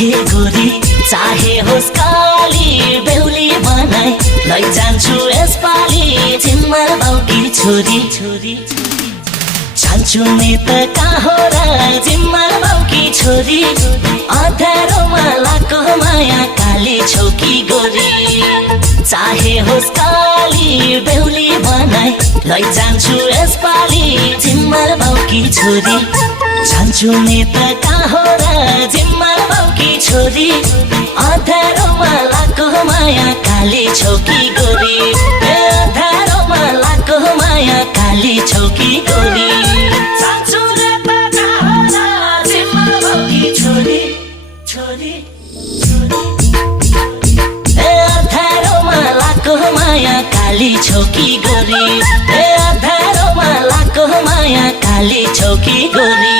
चाहे गोरी चाहे होस् काली बेहुली बनाई लैजान्छु यसपालि जिम्मर बाउकी छोरी जान्छु नि त कहाँ र जिम्मर बाउकी छोरी अँध्यारोमा लाको माया काली छौकी गोरी चाहे होस् काली बेहुली बनाई लैजान्छु यसपालि जिम्मर बाउकी छोरी जान्छु नि त कहाँ र जिम्मर बाउकी छोरी अँध्यारोमा लाको माया काली छौकी गोरी अँध्यारोमा लाको माया काली छौकी गोरी जान्छु नि त कहाँ र जिम्मर बाउकी छोरी अँध्यारोमा लाको माया काली छौकी गोरी अँध्यारोमा लाको माया काली छौकी गोरी